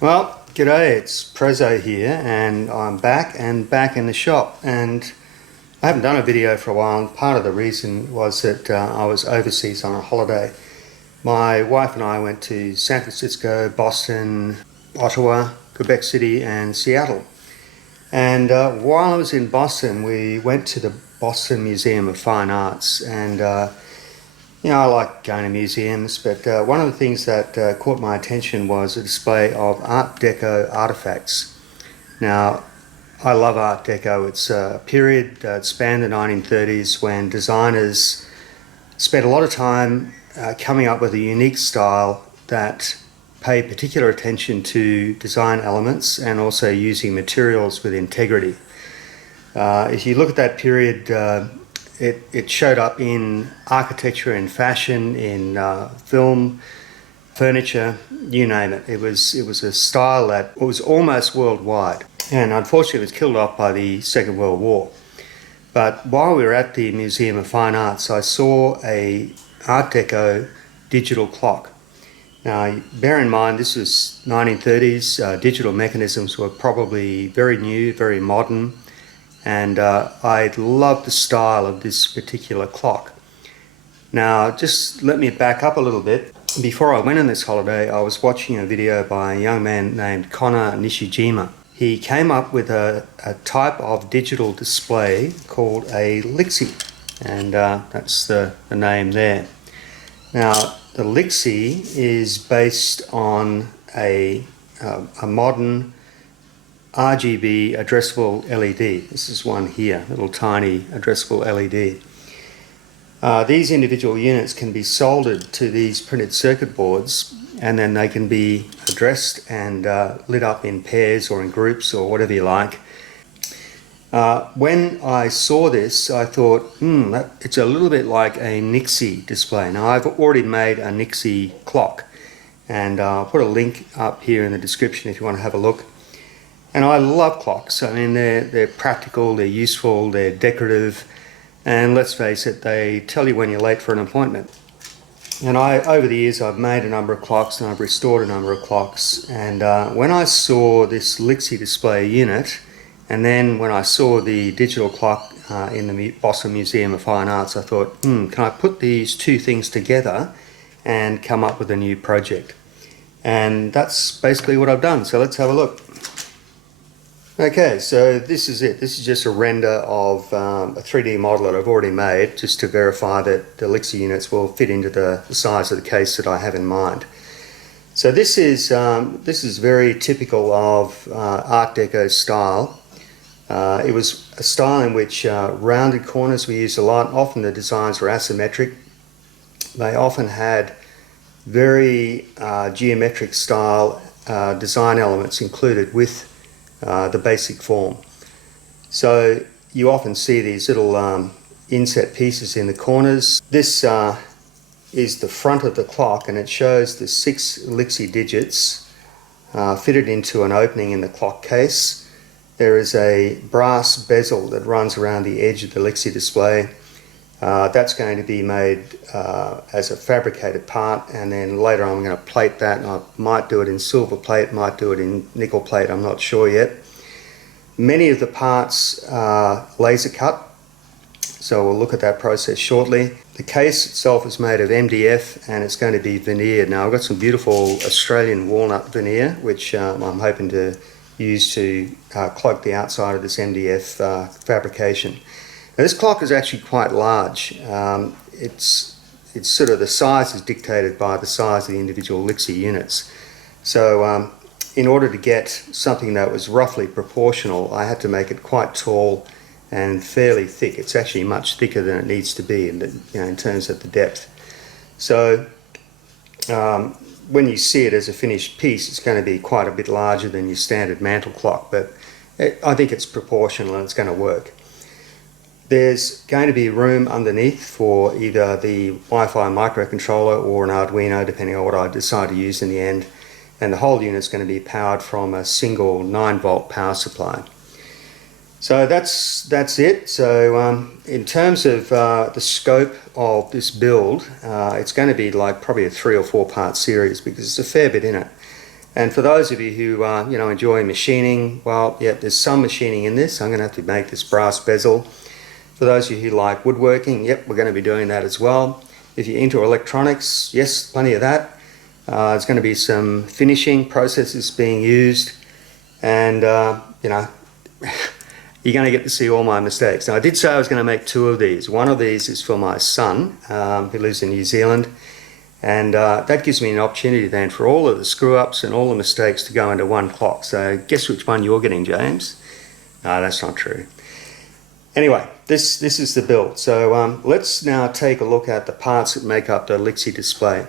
Well, g'day, it's Prezzo here, and I'm back in the shop, and I haven't done a video for a while, and part of the reason was that I was overseas on a holiday. My wife and I went to San Francisco, Boston, Ottawa, Quebec City and Seattle. And while I was in Boston, we went to the Boston Museum of Fine Arts, and I like going to museums, but one of the things that caught my attention was a display of Art Deco artifacts. Now, I love Art Deco. It's a period that spanned the 1930s when designers spent a lot of time coming up with a unique style that paid particular attention to design elements and also using materials with integrity. If you look at that period, it showed up in architecture, in fashion, in film, furniture, you name it. It was a style that was almost worldwide, and unfortunately it was killed off by the Second World War. But while we were at the Museum of Fine Arts, I saw a Art Deco digital clock. Now, bear in mind, this was 1930s. Digital mechanisms were probably very new, very modern. And I loved the style of this particular clock. Now, just let me back up a little bit. Before I went on this holiday, I was watching a video by a young man named Connor Nishijima. He came up with a type of digital display called a Lixie, and that's the name there. Now, the Lixie is based on a modern RGB addressable LED. This is one here, little tiny addressable LED. These individual units can be soldered to these printed circuit boards, and then they can be addressed and lit up in pairs or in groups or whatever you like. When I saw this, I thought, it's a little bit like a Lixie display. Now, I've already made a Lixie clock, and I'll put a link up here in the description if you want to have a look. And I love clocks. I mean, they're practical, they're useful, they're decorative, and let's face it, they tell you when you're late for an appointment. And over the years, I've made a number of clocks and I've restored a number of clocks. And when I saw this Lixie display unit, and then when I saw the digital clock in the Boston Museum of Fine Arts, I thought, can I put these two things together and come up with a new project? And that's basically what I've done. So let's have a look. Okay, so this is it. This is just a render of a 3D model that I've already made, just to verify that the Lixie units will fit into the size of the case that I have in mind. So this is very typical of Art Deco style. It was a style in which rounded corners were used a lot. Often the designs were asymmetric. They often had very geometric style design elements included with the basic form. So you often see these little inset pieces in the corners. This is the front of the clock, and it shows the 6 Lixie digits fitted into an opening in the clock case. There is a brass bezel that runs around the edge of the Lixie display. That's going to be made as a fabricated part, and then later on I'm going to plate that, and I might do it in silver plate, might do it in nickel plate, I'm not sure yet. Many of the parts are laser cut, so we'll look at that process shortly. The case itself is made of MDF and it's going to be veneered. Now, I've got some beautiful Australian walnut veneer which I'm hoping to use to cloak the outside of this MDF fabrication. Now, this clock is actually quite large. It's sort of, the size is dictated by the size of the individual Lixie units. So in order to get something that was roughly proportional, I had to make it quite tall and fairly thick. It's actually much thicker than it needs to be in terms of the depth. So when you see it as a finished piece, it's going to be quite a bit larger than your standard mantle clock, but I think it's proportional and it's going to work. There's going to be room underneath for either the Wi-Fi microcontroller or an Arduino, depending on what I decide to use in the end. And the whole unit is going to be powered from a single 9-volt power supply. So that's it. So in terms of the scope of this build, it's going to be like probably a 3 or 4 part series because there's a fair bit in it. And for those of you who enjoy machining, well, yeah, there's some machining in this. I'm going to have to make this brass bezel. For those of you who like woodworking, yep, we're going to be doing that as well. If you're into electronics, yes, plenty of that. There's going to be some finishing processes being used, and you're going to get to see all my mistakes. Now, I did say I was going to make 2 of these. One of these is for my son, who lives in New Zealand, and that gives me an opportunity then for all of the screw-ups and all the mistakes to go into one clock. So guess which one you're getting, James? No, that's not true. Anyway, this is the build. So let's now take a look at the parts that make up the Lixie display.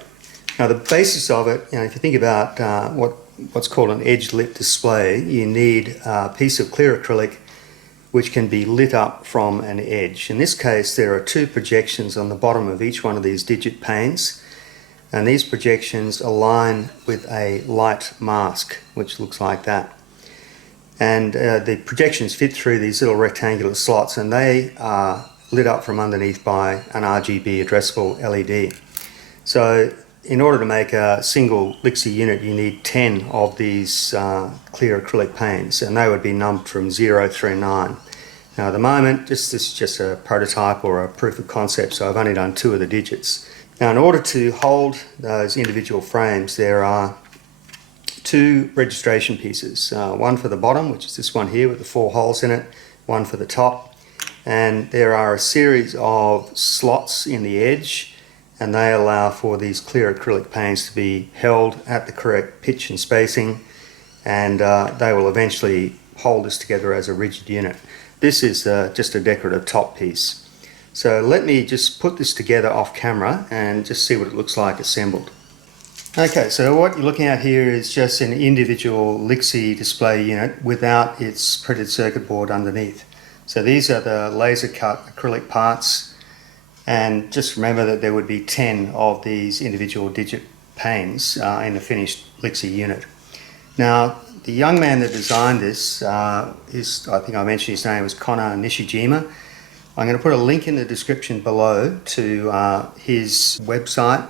Now, the basis of it, if you think about what's called an edge-lit display, you need a piece of clear acrylic which can be lit up from an edge. In this case, there are 2 projections on the bottom of each one of these digit panes, and these projections align with a light mask, which looks like that. And the projections fit through these little rectangular slots, and they are lit up from underneath by an RGB addressable LED. So in order to make a single Lixie unit, you need 10 of these clear acrylic panes, and they would be numbered from 0 through 9. Now at the moment, this is just a prototype or a proof of concept, so I've only done 2 of the digits. Now, in order to hold those individual frames, there are 2 registration pieces. One for the bottom, which is this one here with the 4 holes in it, one for the top, and there are a series of slots in the edge, and they allow for these clear acrylic panes to be held at the correct pitch and spacing, and they will eventually hold this together as a rigid unit. This is just a decorative top piece. So let me just put this together off camera and just see what it looks like assembled. Okay, so what you're looking at here is just an individual Lixie display unit without its printed circuit board underneath. So these are the laser cut acrylic parts, and just remember that there would be 10 of these individual digit panes in a finished Lixie unit. Now, the young man that designed this, I think I mentioned his name was Connor Nishijima. I'm going to put a link in the description below to his website,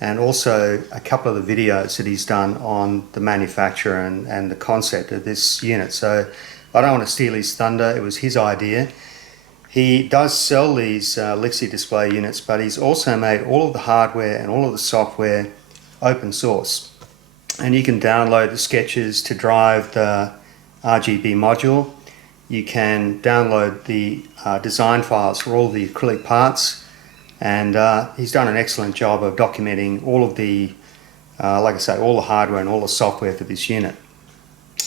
and also a couple of the videos that he's done on the manufacture and the concept of this unit. So I don't want to steal his thunder, it was his idea. He does sell these Lixie display units, but he's also made all of the hardware and all of the software open source. And you can download the sketches to drive the RGB module. You can download the design files for all of the acrylic parts, and he's done an excellent job of documenting all of the, like I say, all the hardware and all the software for this unit.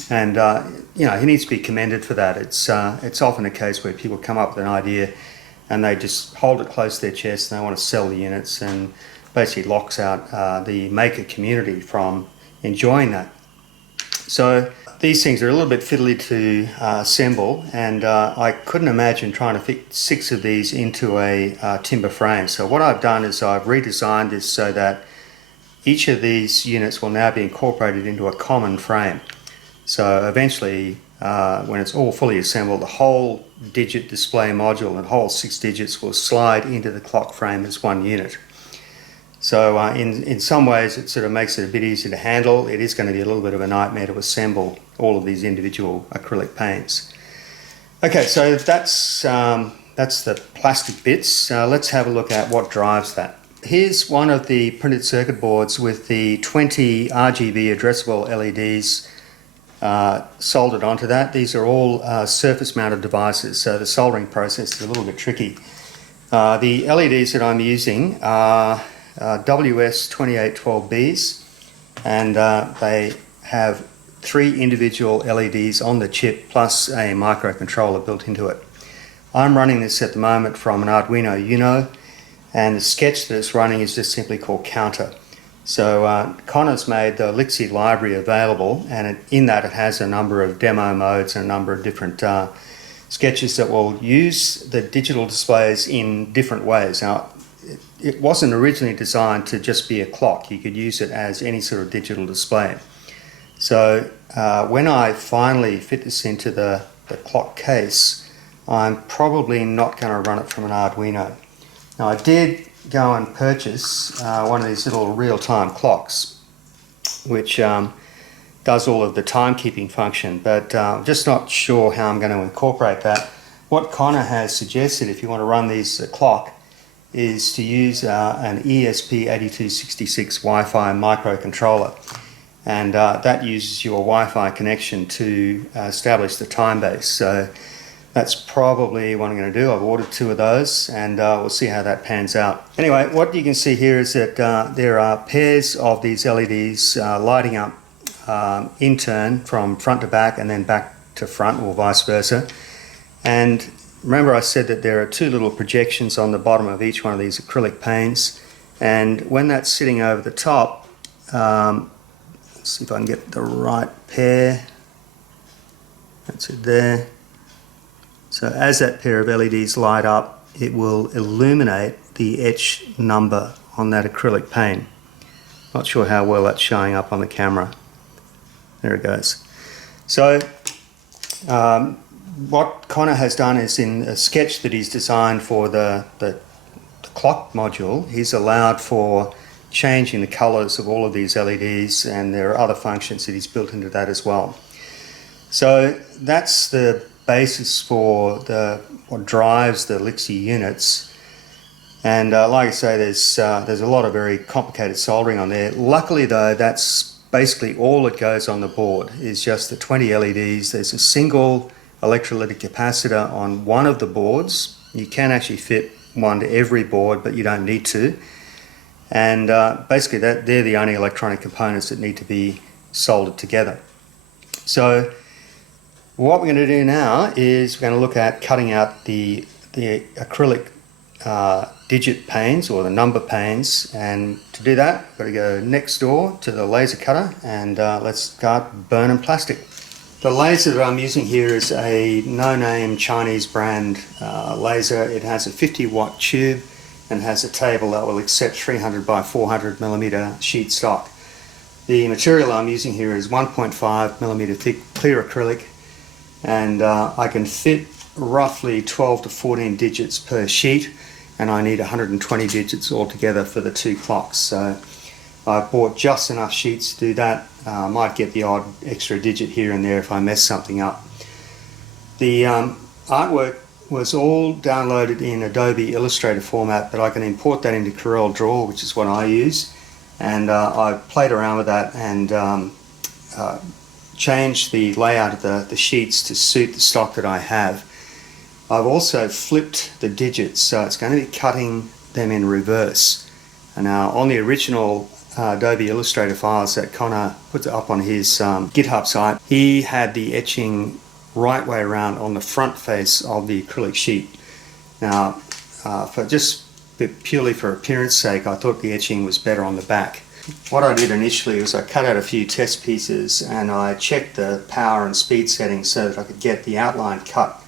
And he needs to be commended for that. It's often a case where people come up with an idea and they just hold it close to their chest and they want to sell the units, and basically locks out the maker community from enjoying that. So these things are a little bit fiddly to assemble, and I couldn't imagine trying to fit 6 of these into a timber frame. So what I've done is I've redesigned this so that each of these units will now be incorporated into a common frame. So eventually, when it's all fully assembled, the whole digit display module and whole 6 digits will slide into the clock frame as one unit. So in some ways it sort of makes it a bit easier to handle. It is going to be a little bit of a nightmare to assemble all of these individual acrylic paints. Okay, so that's the plastic bits. Let's have a look at what drives that. Here's one of the printed circuit boards with the 20 RGB addressable LEDs soldered onto that. These are all surface mounted devices, so the soldering process is a little bit tricky. The LEDs that I'm using are WS2812Bs, and they have 3 individual LEDs on the chip plus a microcontroller built into it. I'm running this at the moment from an Arduino Uno, and the sketch that it's running is just simply called Counter. So Connor's made the Lixie library available, and in that it has a number of demo modes and a number of different sketches that will use the digital displays in different ways. Now, it wasn't originally designed to just be a clock. You could use it as any sort of digital display. So when I finally fit this into the clock case, I'm probably not going to run it from an Arduino. Now, I did go and purchase one of these little real-time clocks, which does all of the timekeeping function, but I'm just not sure how I'm going to incorporate that. What Connor has suggested, if you want to run these clock, is to use an ESP8266 Wi-Fi microcontroller, and that uses your Wi-Fi connection to establish the time base. So that's probably what I'm going to do. I've ordered 2 of those, and we'll see how that pans out. Anyway, what you can see here is that there are pairs of these LEDs lighting up in turn from front to back and then back to front, or vice versa. And remember I said that there are 2 little projections on the bottom of each one of these acrylic panes, and when that's sitting over the top, let's see if I can get the right pair. That's it there. So as that pair of LEDs light up, it will illuminate the etch number on that acrylic pane. Not sure how well that's showing up on the camera. There it goes. So what Connor has done is, in a sketch that he's designed for the clock module, he's allowed for changing the colors of all of these LEDs, and there are other functions that he's built into that as well. So that's the basis for what drives the Lixie units, and like I say, there's a lot of very complicated soldering on there. Luckily though, that's basically all that goes on the board, is just the 20 LEDs. There's a single electrolytic capacitor on one of the boards. You can actually fit one to every board, but you don't need to, and basically they're the only electronic components that need to be soldered together. So what we're going to do now is we're going to look at cutting out the acrylic digit panes, or the number panes, and to do that we've got to go next door to the laser cutter, and let's start burning plastic. The laser that I'm using here is a no-name Chinese brand laser. It has a 50-watt tube and has a table that will accept 300 by 400 millimeter sheet stock. The material I'm using here is 1.5 millimeter thick clear acrylic, and I can fit roughly 12 to 14 digits per sheet, and I need 120 digits altogether for the 2 clocks. So I bought just enough sheets to do that. I might get the odd extra digit here and there if I mess something up. The artwork was all downloaded in Adobe Illustrator format, but I can import that into Corel Draw, which is what I use, and I played around with that and changed the layout of the sheets to suit the stock that I have. I've also flipped the digits, so it's going to be cutting them in reverse. And now on the original Adobe Illustrator files that Connor put up on his GitHub site, he had the etching right way around on the front face of the acrylic sheet. Now, purely for appearance sake, I thought the etching was better on the back. What I did initially was I cut out a few test pieces, and I checked the power and speed settings so that I could get the outline cut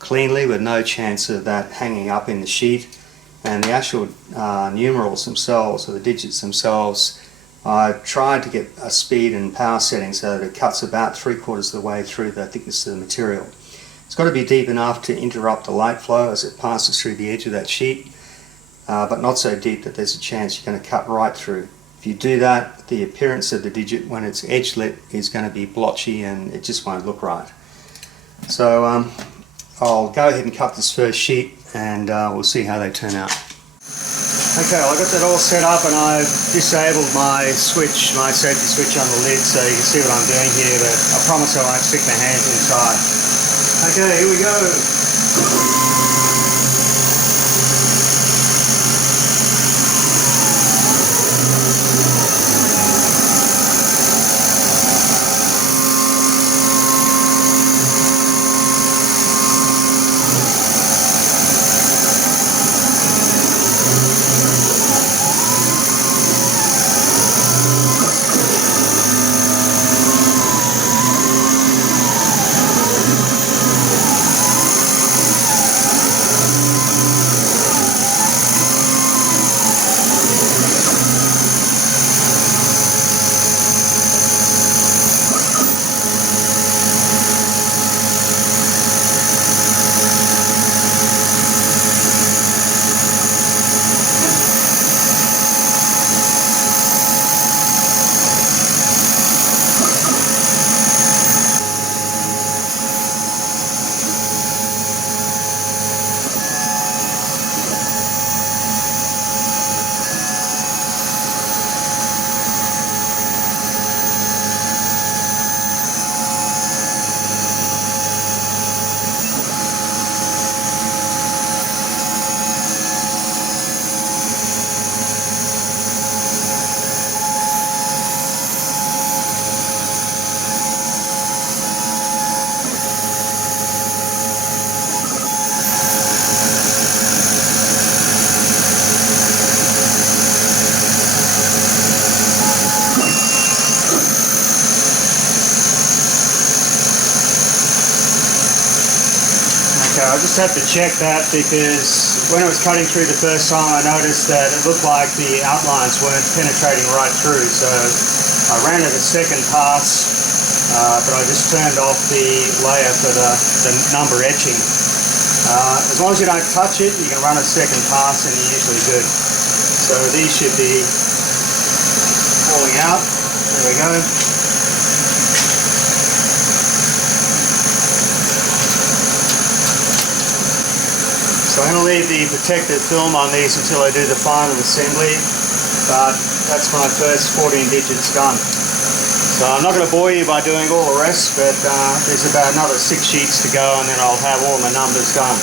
cleanly with no chance of that hanging up in the sheet. And the actual numerals themselves, or the digits themselves, I tried to get a speed and power setting so that it cuts about 3/4 of the way through the thickness of the material. It's got to be deep enough to interrupt the light flow as it passes through the edge of that sheet, but not so deep that there's a chance you're going to cut right through. If you do that, the appearance of the digit when it's edge lit is going to be blotchy and it just won't look right. So I'll go ahead and cut this first sheet, and we'll see how they turn out. Okay, well, I got that all set up, and I've disabled my switch, my safety switch on the lid, so you can see what I'm doing here, but I promise I won't stick my hands inside. Okay, here we go. I just have to check that because when I was cutting through the first time I noticed that it looked like the outlines weren't penetrating right through, so I ran it a second pass, but I just turned off the layer for the number etching. As long as you don't touch it, you can run a second pass and you're usually good. So these should be falling out. There we go. So I'm going to leave the protective film on these until I do the final assembly, but that's my first 14 digits done. So I'm not going to bore you by doing all the rest, but there's about another 6 sheets to go and then I'll have all the numbers done.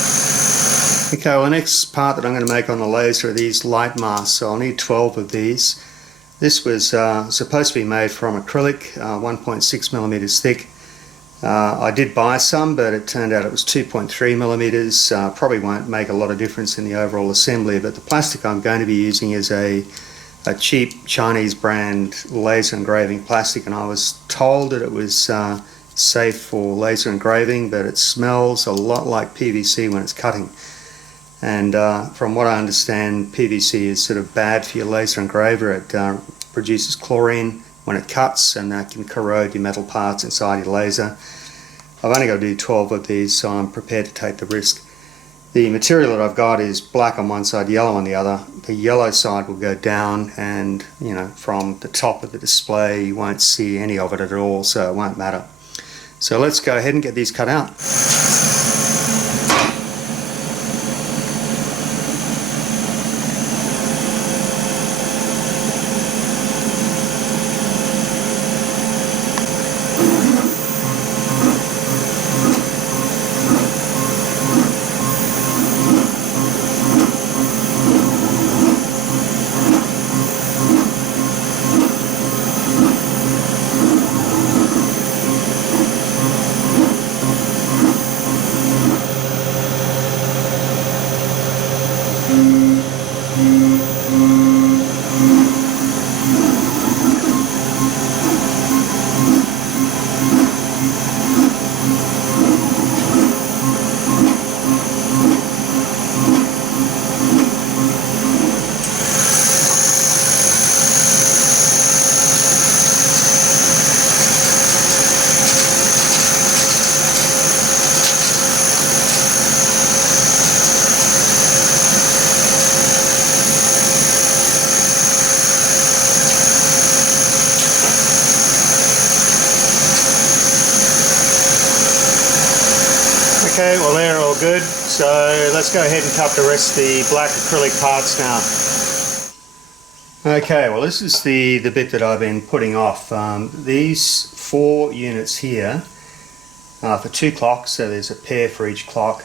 Okay, well the next part that I'm going to make on the laser are these light masks, so I'll need 12 of these. This was supposed to be made from acrylic, 1.6 millimeters thick. I did buy some, but it turned out it was 2.3 millimeters. Probably won't make a lot of difference in the overall assembly, but the plastic I'm going to be using is a cheap Chinese brand laser engraving plastic, and I was told that it was safe for laser engraving, but it smells a lot like PVC when it's cutting. And from what I understand, PVC is sort of bad for your laser engraver. It produces chlorine when it cuts, and that can corrode your metal parts inside your laser. I've only got to do 12 of these, so I'm prepared to take the risk. The material that I've got is black on one side, yellow on the other. The yellow side will go down, and you know, from the top of the display you won't see any of it at all, so it won't matter. So let's go ahead and get these cut out. Okay, well they're all good, so let's go ahead and cut the rest of the black acrylic parts now. Okay, well this is the bit that I've been putting off. These 4 units here for 2 clocks, so there's a pair for each clock.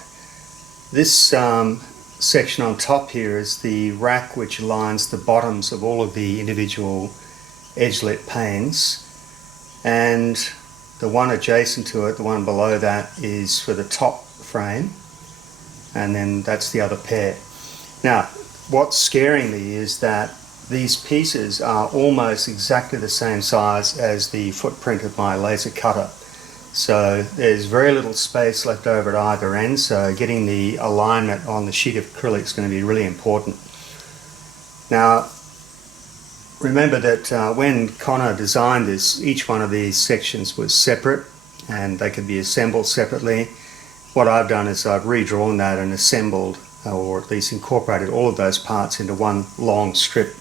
This section on top here is the rack which lines the bottoms of all of the individual edge-lit panes, and the one adjacent to it, the one below that, is for the top frame, and then that's the other pair. Now, what's scaring me is that these pieces are almost exactly the same size as the footprint of my laser cutter. So there's very little space left over at either end, so getting the alignment on the sheet of acrylic is going to be really important. Now, remember that when Connor designed this, each one of these sections was separate and they could be assembled separately. What I've done is I've redrawn that and assembled, or at least incorporated, all of those parts into one long strip.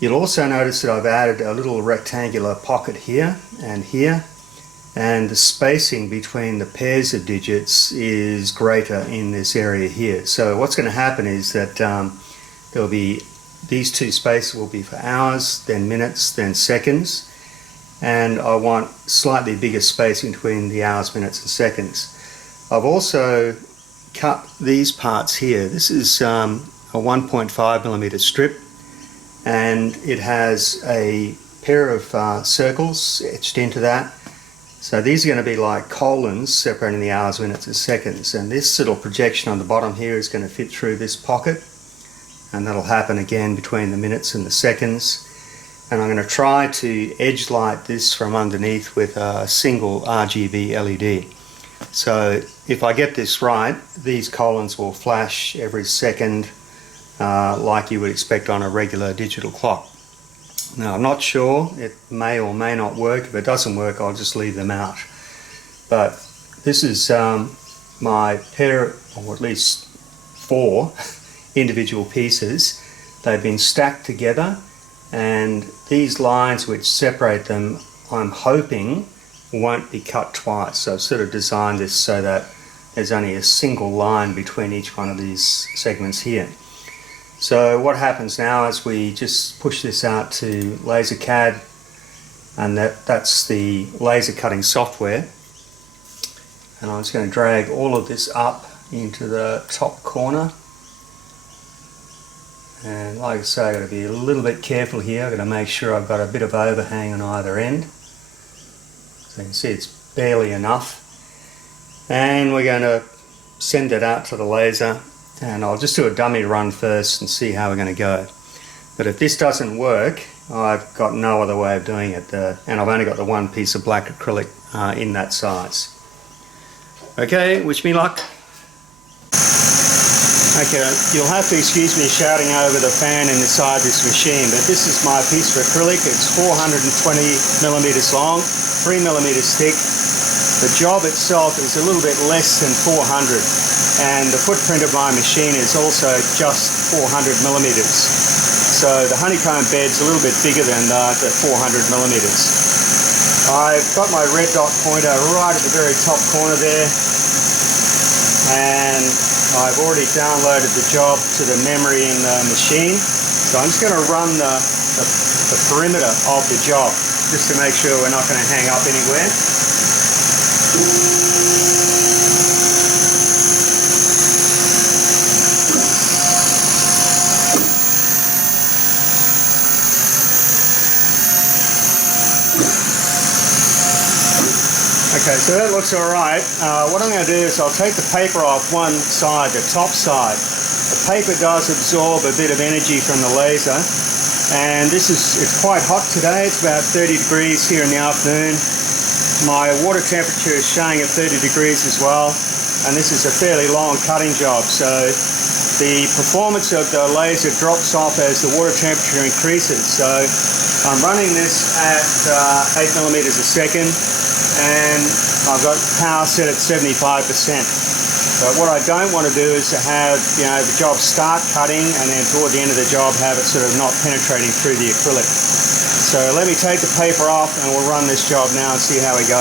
You'll also notice that I've added a little rectangular pocket here, and the spacing between the pairs of digits is greater in this area here. So what's going to happen is that there'll be these 2 spaces will be for hours, then minutes, then seconds, and I want slightly bigger space between the hours, minutes and seconds. I've also cut these parts here. This is a 1.5 millimeter strip, and it has a pair of circles etched into that. So these are going to be like colons separating the hours, minutes and seconds, and this little projection on the bottom here is going to fit through this pocket, and that'll happen again between the minutes and the seconds. And I'm going to try to edge light this from underneath with a single RGB LED. So if I get this right, these columns will flash every second like you would expect on a regular digital clock. Now I'm not sure, it may or may not work. If it doesn't work, I'll just leave them out. But this is my pair, or at least 4 individual pieces. They've been stacked together, and these lines which separate them, I'm hoping won't be cut twice. So I've sort of designed this so that there's only a single line between each one of these segments here. So what happens now is we just push this out to LaserCAD, and that's the laser cutting software. And I'm just going to drag all of this up into the top corner. And like I say, I've got to be a little bit careful here. I've got to make sure I've got a bit of overhang on either end. So you can see it's barely enough. And we're going to send it out to the laser. And I'll just do a dummy run first and see how we're going to go. But if this doesn't work, I've got no other way of doing it. And I've only got the one piece of black acrylic in that size. Okay, wish me luck. Okay, you'll have to excuse me shouting over the fan inside this machine, but this is my piece of acrylic. It's 420mm long, 3mm thick. The job itself is a little bit less than 400, and the footprint of my machine is also just 400mm. So the honeycomb bed's a little bit bigger than the 400mm. I've got my red dot pointer right at the very top corner there, and I've already downloaded the job to the memory in the machine. So I'm just going to run the perimeter of the job just to make sure we're not going to hang up anywhere. Okay, so that looks alright. What I'm going to do is I'll take the paper off one side, the top side. The paper does absorb a bit of energy from the laser, and it's quite hot today. It's about 30 degrees here in the afternoon. My water temperature is showing at 30 degrees as well, and this is a fairly long cutting job, so the performance of the laser drops off as the water temperature increases. So I'm running this at 8mm a second, and I've got power set at 75%. But what I don't want to do is to have the job start cutting and then toward the end of the job have it sort of not penetrating through the acrylic. So let me take the paper off and we'll run this job now and see how we go.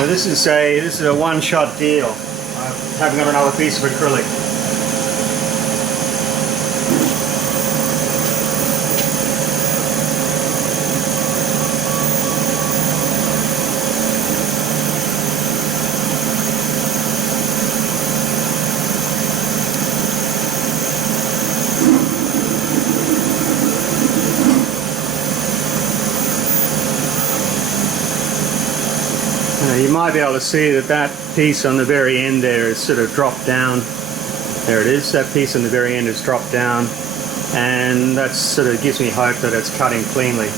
So this is a one-shot deal. I haven't got another piece of acrylic. You might be able to see that piece on the very end there is sort of dropped down. There it is, that piece on the very end is dropped down, and that sort of gives me hope that it's cutting cleanly.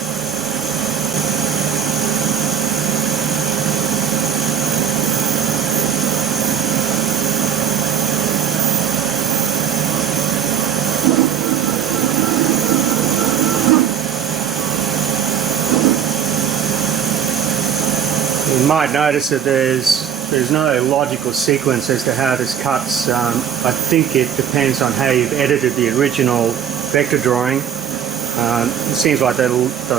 You might notice that there's no logical sequence as to how this cuts. I think it depends on how you've edited the original vector drawing. It seems like the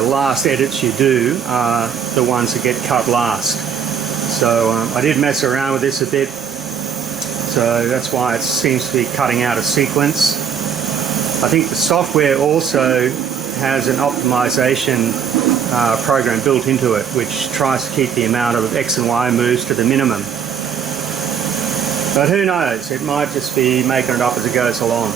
last edits you do are the ones that get cut last. So I did mess around with this a bit, so that's why it seems to be cutting out of sequence. I think the software also has an optimization program built into it, which tries to keep the amount of X and Y moves to the minimum. But who knows, it might just be making it up as it goes along.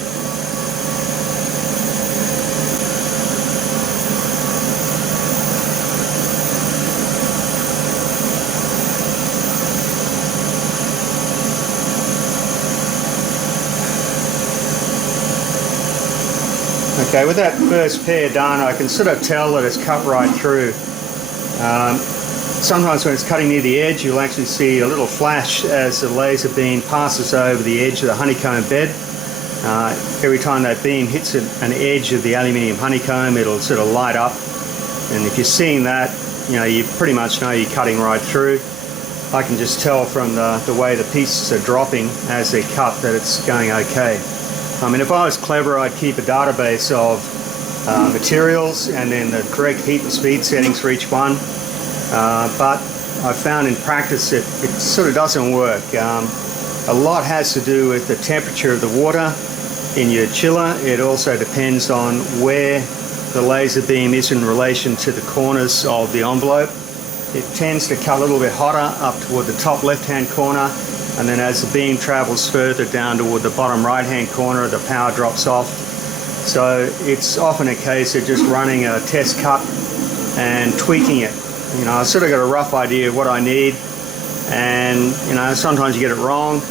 Okay, with that first pair done, I can sort of tell that it's cut right through. Sometimes when it's cutting near the edge, you'll actually see a little flash as the laser beam passes over the edge of the honeycomb bed. Every time that beam hits an edge of the aluminium honeycomb, it'll sort of light up. And if you're seeing that, you know, you pretty much know you're cutting right through. I can just tell from the way the pieces are dropping as they're cut that it's going okay. I mean, if I was clever, I'd keep a database of materials and then the correct heat and speed settings for each one. But I've found in practice it sort of doesn't work. A lot has to do with the temperature of the water in your chiller. It also depends on where the laser beam is in relation to the corners of the envelope. It tends to cut a little bit hotter up toward the top left-hand corner, and then as the beam travels further down toward the bottom right-hand corner, the power drops off. So it's often a case of just running a test cut and tweaking it. You know, I've sort of got a rough idea of what I need, and you know, sometimes you get it wrong,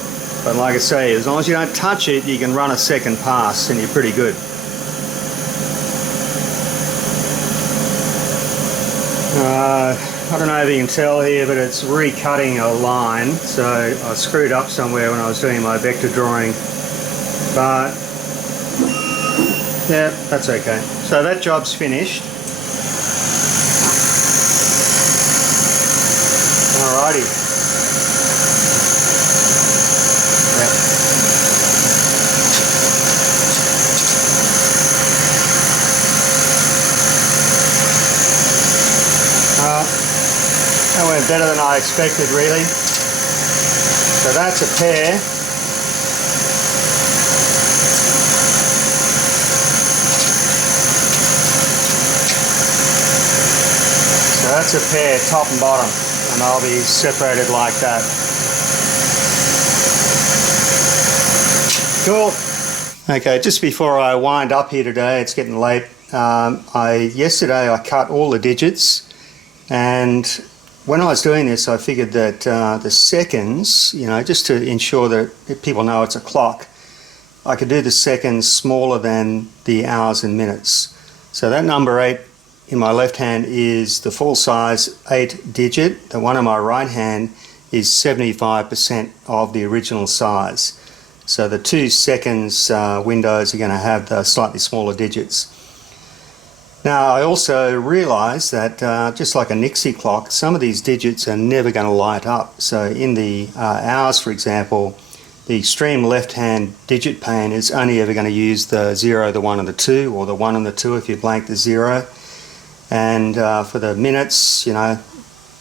but like I say, as long as you don't touch it, you can run a second pass and you're pretty good. I don't know if you can tell here, but it's recutting a line, so I screwed up somewhere when I was doing my vector drawing, but yeah, that's okay. So that job's finished. Alrighty. Yeah. That went better than I expected, really. So that's a pair. So that's a pair, top and bottom, and I'll be separated like that. Cool. Okay, just before I wind up here today, it's getting late. Yesterday I cut all the digits, and when I was doing this, I figured that the seconds, you know, just to ensure that people know it's a clock, I could do the seconds smaller than the hours and minutes. So that number 8 in my left hand is the full size 8 digit. The one in my right hand is 75% of the original size. So the 2 seconds windows are going to have the slightly smaller digits. Now I also realised that just like a Lixie clock, some of these digits are never going to light up. So in the hours, for example, the extreme left hand digit pane is only ever going to use the 0, the 1 and the 2, or the 1 and the 2 if you blank the 0. And for the minutes, you know,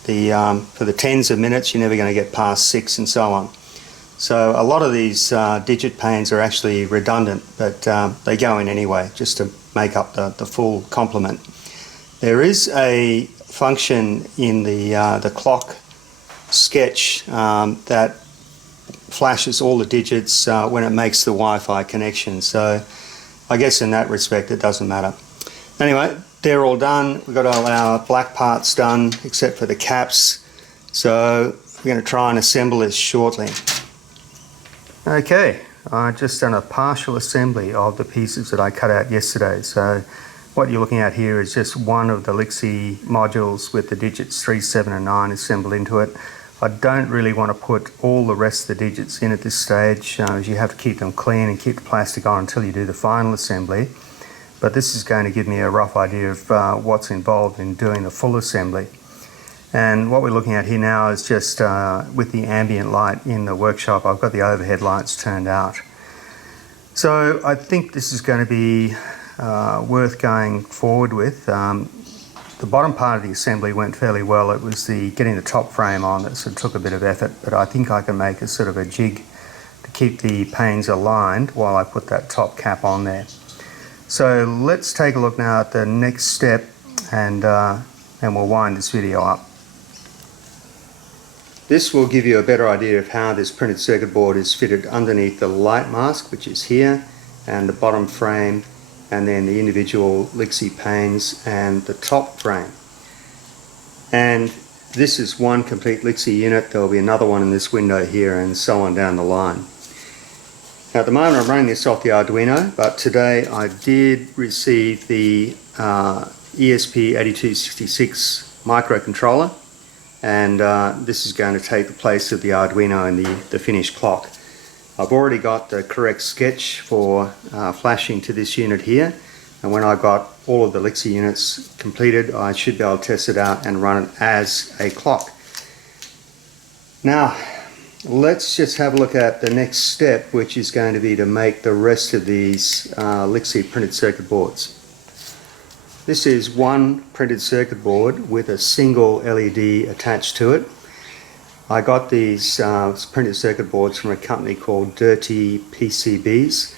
for the tens of minutes, you're never going to get past 6 and so on. So a lot of these digit panes are actually redundant, but they go in anyway, just to make up the full complement. There is a function in the clock sketch that flashes all the digits when it makes the Wi-Fi connection. So I guess in that respect it doesn't matter. Anyway, they're all done. We've got all our black parts done except for the caps. So we're going to try and assemble this shortly. Okay, I've just done a partial assembly of the pieces that I cut out yesterday. So what you're looking at here is just one of the Lixie modules with the digits 3, 7 and 9 assembled into it. I don't really want to put all the rest of the digits in at this stage, as you have to keep them clean and keep the plastic on until you do the final assembly. But this is going to give me a rough idea of what's involved in doing the full assembly. And what we're looking at here now is just with the ambient light in the workshop, I've got the overhead lights turned out. So I think this is going to be worth going forward with. The bottom part of the assembly went fairly well. It was the getting the top frame on that sort of took a bit of effort, but I think I can make a sort of a jig to keep the panes aligned while I put that top cap on there. So let's take a look now at the next step, and we'll wind this video up. This will give you a better idea of how this printed circuit board is fitted underneath the light mask, which is here, and the bottom frame, and then the individual Lixie panes and the top frame. And this is one complete Lixie unit. There will be another one in this window here, and so on down the line. Now at the moment I'm running this off the Arduino, but today I did receive the ESP8266 microcontroller, and this is going to take the place of the Arduino and the finished clock. I've already got the correct sketch for flashing to this unit here, and when I've got all of the Lixie units completed, I should be able to test it out and run it as a clock. Now let's just have a look at the next step, which is going to be to make the rest of these Lixie printed circuit boards. This is one printed circuit board with a single LED attached to it. I got these printed circuit boards from a company called Dirty PCBs,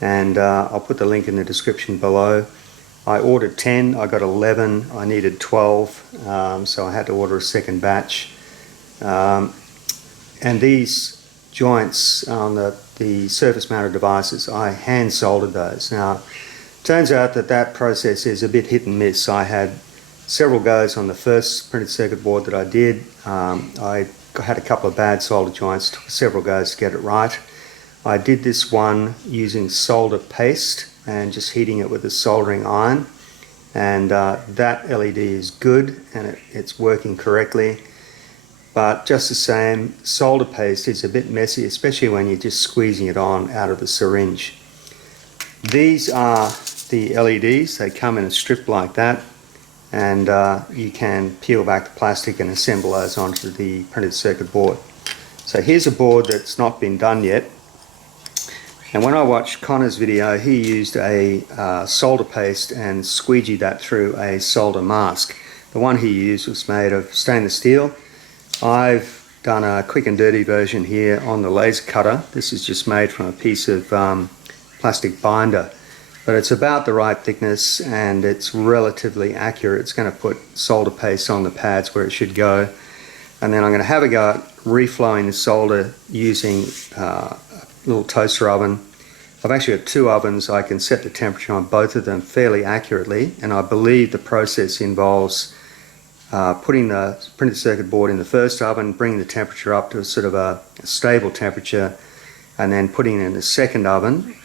and I'll put the link in the description below. I ordered 10, I got 11, I needed 12, so I had to order a second batch. And these joints on the surface mounted devices, I hand soldered those. Now, turns out that process is a bit hit and miss. I had several goes on the first printed circuit board that I did. I had a couple of bad solder joints, took several goes to get it right. I did this one using solder paste and just heating it with a soldering iron, and that LED is good and it's working correctly. But just the same, solder paste is a bit messy, especially when you're just squeezing it on out of the syringe. These are the LEDs. They come in a strip like that, and you can peel back the plastic and assemble those onto the printed circuit board. So here's a board that's not been done yet, and when I watched Connor's video, he used a solder paste and squeegeed that through a solder mask. The one he used was made of stainless steel. I've done a quick and dirty version here on the laser cutter. This is just made from a piece of plastic binder, but it's about the right thickness and it's relatively accurate. It's going to put solder paste on the pads where it should go, and then I'm going to have a go at reflowing the solder using a little toaster oven. I've actually got two ovens. I can set the temperature on both of them fairly accurately, and I believe the process involves putting the printed circuit board in the first oven, bringing the temperature up to a sort of a stable temperature, and then putting it in the second oven,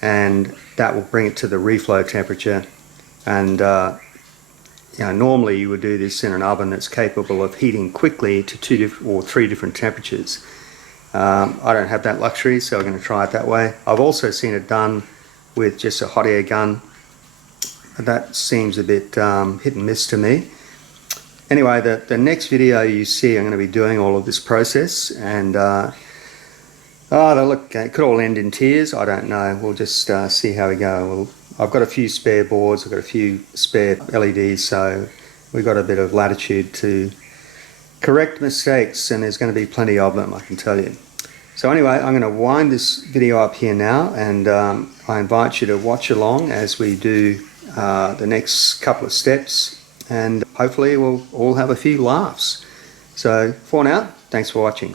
and that will bring it to the reflow temperature. And normally you would do this in an oven that's capable of heating quickly to 2 or 3 different temperatures. I don't have that luxury, so I'm going to try it that way. I've also seen it done with just a hot air gun. That seems a bit hit and miss to me. Anyway, the next video you see, I'm going to be doing all of this process, and it could all end in tears. I don't know. We'll just see how we go. I've got a few spare boards, I've got a few spare LEDs, so we've got a bit of latitude to correct mistakes, and there's going to be plenty of them, I can tell you. So anyway, I'm going to wind this video up here now, and I invite you to watch along as we do the next couple of steps, and hopefully we'll all have a few laughs. So for now, thanks for watching.